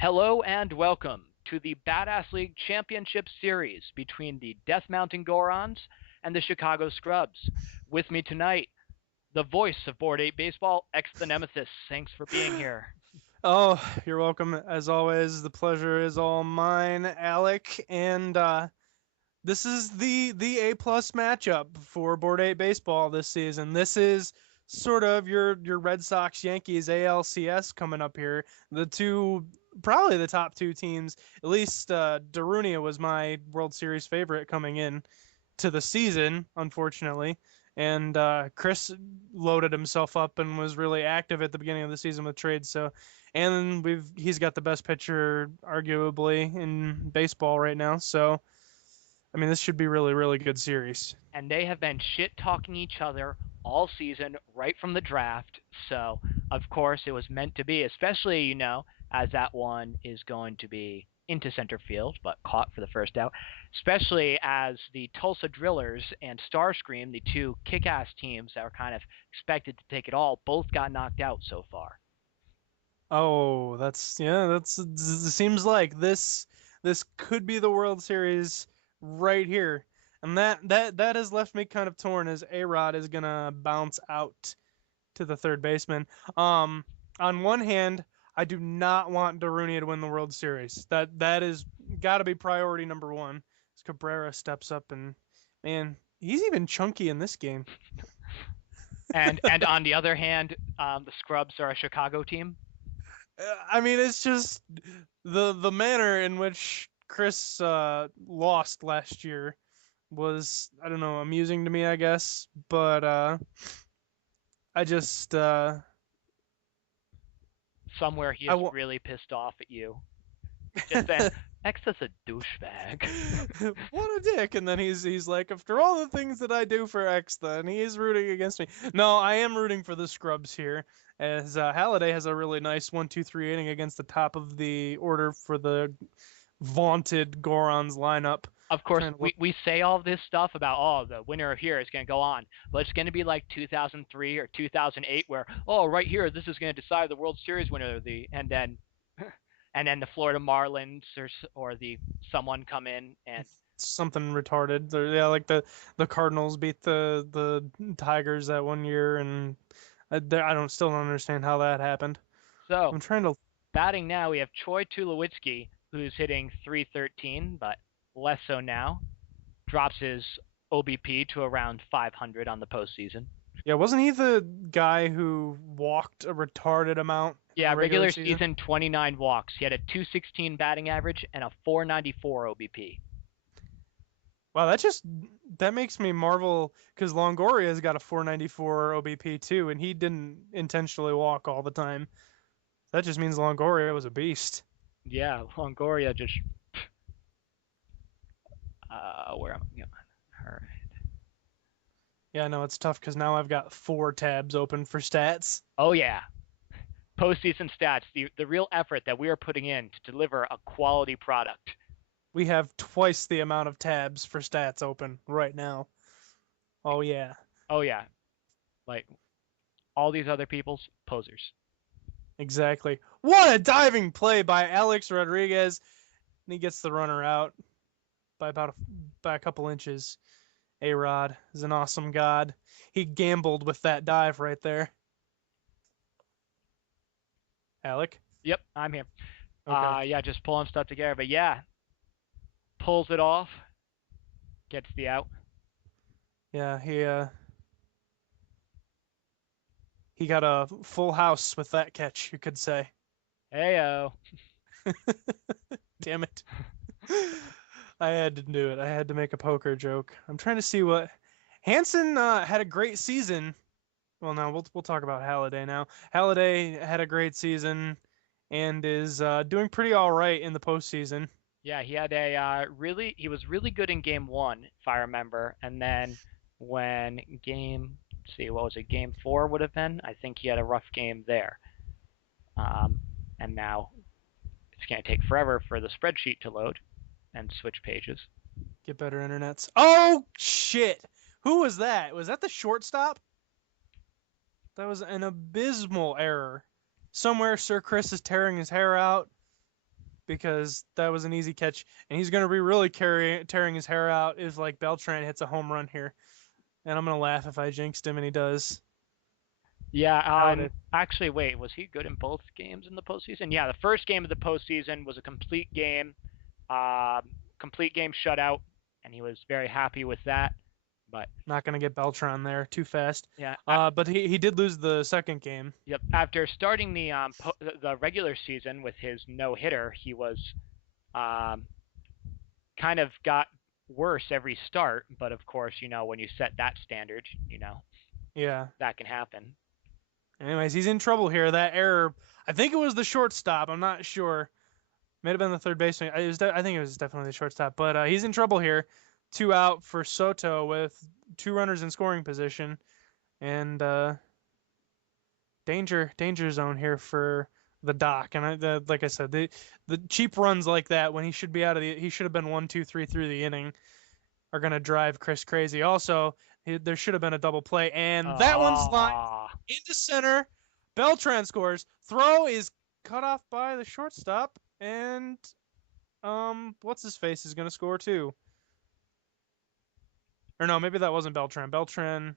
Hello and welcome to the Badass League Championship Series between the Death Mountain Gorons and the Chicago Scrubs. With me tonight, the voice of Board 8 Baseball, X the Nemesis. Thanks for being here. Oh, you're welcome. As always, the pleasure is all mine, Alec. And this is the A plus matchup for Board 8 baseball this season. This is sort of your Red Sox Yankees ALCS coming up here. The two probably the top two teams. At least Darunia was my World Series favorite coming in to the season, unfortunately. And Chris loaded himself up and was really active at the beginning of the season with trades. So, and he's got the best pitcher arguably in baseball right now. So, I mean, this should be really good series. And they have been shit talking each other all season, right from the draft. So, of course, it was meant to be, especially, as that one is going to be into center field, but caught for the first out. Especially as the Tulsa Drillers and Starscream, the two kick ass teams that were kind of expected to take it all, both got knocked out so far. Oh, that's it seems like this could be the World Series right here. And that has left me kind of torn as A-Rod is gonna bounce out to the third baseman. Um, on one hand, I do not want Darunia to win the World Series. That is got to be priority number one. As Cabrera steps up and man, he's even chunky in this game. And on the other hand, the Scrubs are a Chicago team. I mean, it's just the manner in which Chris lost last year was I don't know amusing to me, I guess. But I just Somewhere he I is wa- really pissed off at you. Just saying, X is a douchebag. what a dick. And then he's like, after all the things that I do for X, then he's rooting against me. No, I am rooting for the Scrubs here, as Halliday has a really nice 1-2-3 inning against the top of the order for the vaunted Gorons lineup. Of course, Trying to look. we say all this stuff about, oh, the winner here is going to go on, but it's going to be like 2003 or 2008 where, oh, right here, this is going to decide the World Series winner, and then the Florida Marlins or the someone come in and Something retarded. Yeah, like the Cardinals beat the Tigers that one year, and I don't still don't understand how that happened. so I'm trying to. batting now, we have Troy Tulowitzki, who's hitting 313, but less so now. Drops his OBP to around 500 on the postseason. Yeah, wasn't he the guy who walked a retarded amount in Yeah, the regular regular season? season 29 walks. He had a 216 batting average and a 494 OBP. Wow, that makes me marvel because Longoria's got a 494 OBP too, and he didn't intentionally walk all the time. That just means Longoria was a beast. Yeah, Longoria just where am I going? All right. Yeah, I know it's tough because now I've got four tabs open for stats. Oh yeah, postseason stats. The real effort that we are putting in to deliver a quality product. We have twice the amount of tabs for stats open right now. Oh yeah. Oh yeah, like all these other people's posers. Exactly. What a diving play by Alex Rodriguez. And he gets the runner out by by a couple inches. A-Rod is an awesome god. He gambled with that dive right there. Alec? Yep, I'm here. Okay. Yeah, just pulling stuff together. But yeah, pulls it off, gets the out. Yeah, he got a full house with that catch, you could say. Heyo. Damn it. I had to do it. I had to make a poker joke. I'm trying to see what Hansen had a great season. Well, now we'll talk about Halliday now. Halliday had a great season and is doing pretty all right in the postseason. Yeah, he had a he was really good in game one, if I remember, and then when let's see, what was it, game four would have been? I think he had a rough game there. Um, and now it's going to take forever for the spreadsheet to load and switch pages. Get better internets. Oh shit! Who was that? Was that the shortstop? That was an abysmal error. Somewhere Sir Chris is tearing his hair out. because that was an easy catch, and he's going to be really tearing his hair out if like Beltran hits a home run here, and I'm going to laugh if I jinxed him and he does. Yeah. Doubt it. Actually, wait. Was he good in both games in the postseason? Yeah. The first game of the postseason was a complete game, uh, complete game shutout, and he was very happy with that. But Not going to get Beltran there too fast. yeah. But he did lose the second game. Yep. After starting the regular season with his no hitter, he was um, kind of got worse every start. But of course, when you set that standard, Yeah. that can happen. Anyways, he's in trouble here. That error, I think it was the shortstop. I'm not sure. May have been the third baseman. I think it was definitely the shortstop. But he's in trouble here. 2 out for Soto with 2 runners in scoring position, and danger zone here for the Doc. And like I said, the cheap runs like that when he should be he should have been 1, 2, 3 through the inning are gonna drive Chris crazy. Also, there should have been a double play, and that one's lined into center. Beltran scores. Throw is cut off by the shortstop, and what's his face is gonna score too. Or no, maybe that wasn't Beltran. Beltran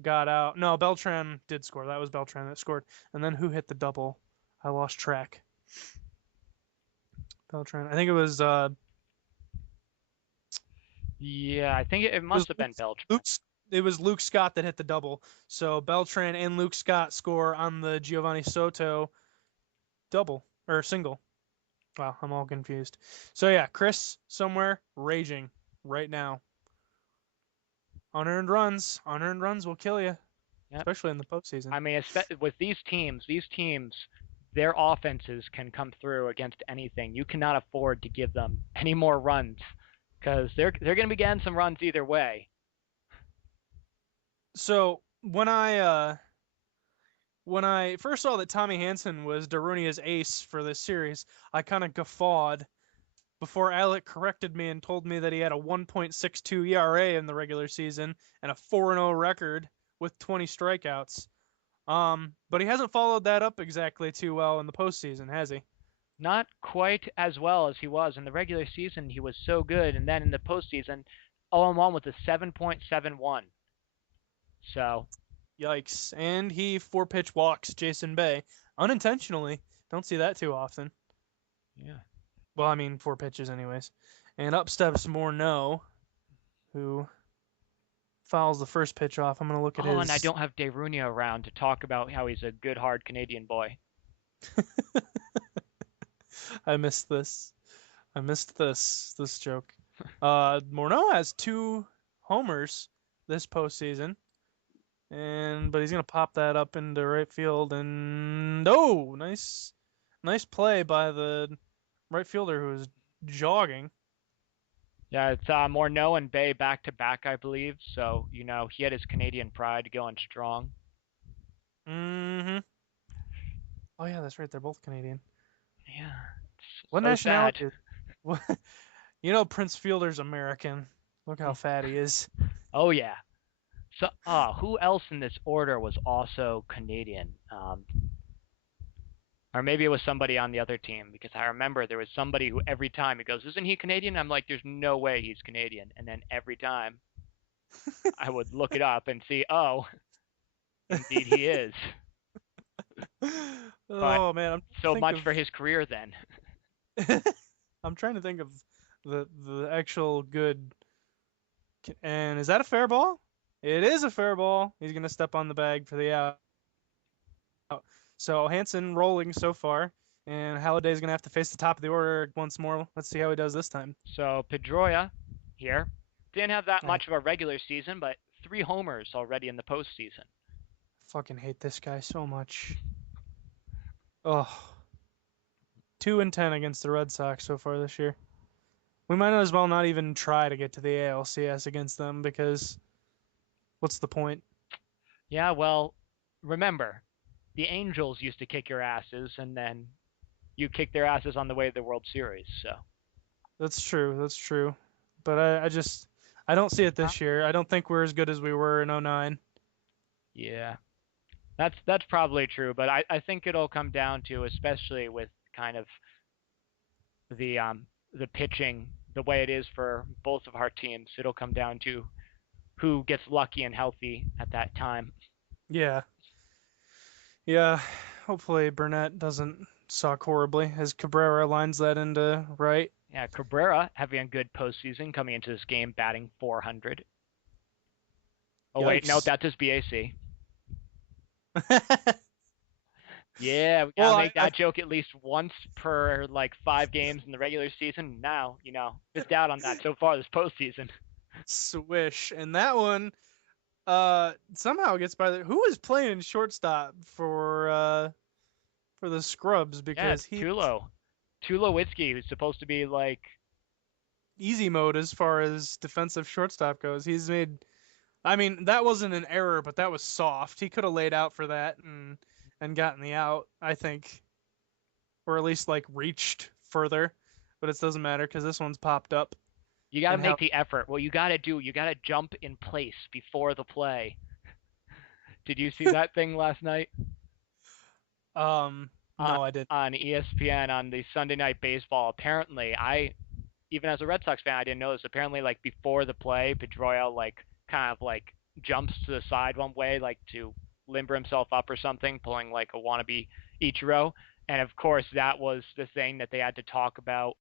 got out. No, Beltran did score. That was Beltran that scored. And then who hit the double? I lost track. Beltran. I think it was Yeah, I think it must have been Beltran. It was Luke Scott that hit the double. So Beltran and Luke Scott score on the Giovanni Soto double or single. Wow, I'm all confused. So yeah, Chris somewhere raging right now. Unearned runs will kill you, Yep. especially in the postseason. I mean, with these teams, their offenses can come through against anything. You cannot afford to give them any more runs because they're going to be getting some runs either way. So when I first saw that Tommy Hanson was Darunia's ace for this series, I kind of guffawed before Alec corrected me and told me that he had a 1.62 ERA in the regular season and a 4-0 record with 20 strikeouts. But he hasn't followed that up exactly too well in the postseason, has he? Not quite as well as he was in the regular season. He was so good, and then in the postseason, 0-1 with a 7.71. So, yikes! And he 4-pitch walks Jason Bay unintentionally. Don't see that too often. yeah. Well, I mean 4 pitches anyways. And up steps Morneau, who fouls the first pitch off. I'm gonna look at his. Oh, and I don't have Darunia around to talk about how he's a good, hard Canadian boy. I missed this. This joke. Morneau has 2 homers this postseason, but he's gonna pop that up into right field, and nice play by the right fielder who was jogging. Yeah, it's Morneau and Bay back to back, I believe. So he had his Canadian pride going strong. Mm-hmm. Oh yeah, that's right. They're both Canadian. Yeah. What nationality? Prince Fielder's American. Look how fat he is. Oh yeah. So, who else in this order was also Canadian? Or maybe it was somebody on the other team, because I remember there was somebody who every time he goes, "Isn't he Canadian?" I'm like, "There's no way he's Canadian." And then every time I would look it up and see, oh, indeed he is. Oh man, I'm so much for his career then. I'm trying to think of the actual good. And is that a fair ball? It is a fair ball. He's gonna step on the bag for the out. So Hanson rolling so far, and Halliday's gonna have to face the top of the order once more. Let's see how he does this time. So Pedroia here didn't have that much of a regular season, but 3 homers already in the postseason. Fucking hate this guy so much. Oh. 2-10 against the Red Sox so far this year. We might as well not even try to get to the ALCS against them, because what's the point? Yeah, well, remember, the Angels used to kick your asses, and then you kicked their asses on the way to the World Series. So that's true. But I don't see it this year. I don't think we're as good as we were in 2009. Yeah, that's probably true. But I think it'll come down to, especially with kind of the pitching the way it is for both of our teams. It'll come down to who gets lucky and healthy at that time. Yeah. Yeah. Hopefully Burnett doesn't suck horribly as Cabrera lines that into right. Yeah, Cabrera having a good postseason coming into this game, batting 400. Oh wait, no, Yikes. that's his BAC. Yeah, we gotta Well, make that joke at least once per like 5 games in the regular season. Now, missed out on that so far this postseason. swish. And that one somehow gets by the who is playing shortstop for the Scrubs Yeah, because it's he Tulowitzki, who's supposed to be like easy mode as far as defensive shortstop goes. He's made I mean, that wasn't an error, but that was soft. He could have laid out for that and gotten the out, I think. Or at least like reached further. But it doesn't matter because this one's popped up. you got to And make how the effort. What you got to do, you got to jump in place before the play. Did you see that thing last night? no, I didn't. On ESPN on the Sunday Night Baseball. Apparently, even as a Red Sox fan, I didn't know this. Apparently, like before the play, Pedroia like kind of like jumps to the side one way, like to limber himself up or something, pulling like a wannabe Ichiro. And of course, that was the thing that they had to talk about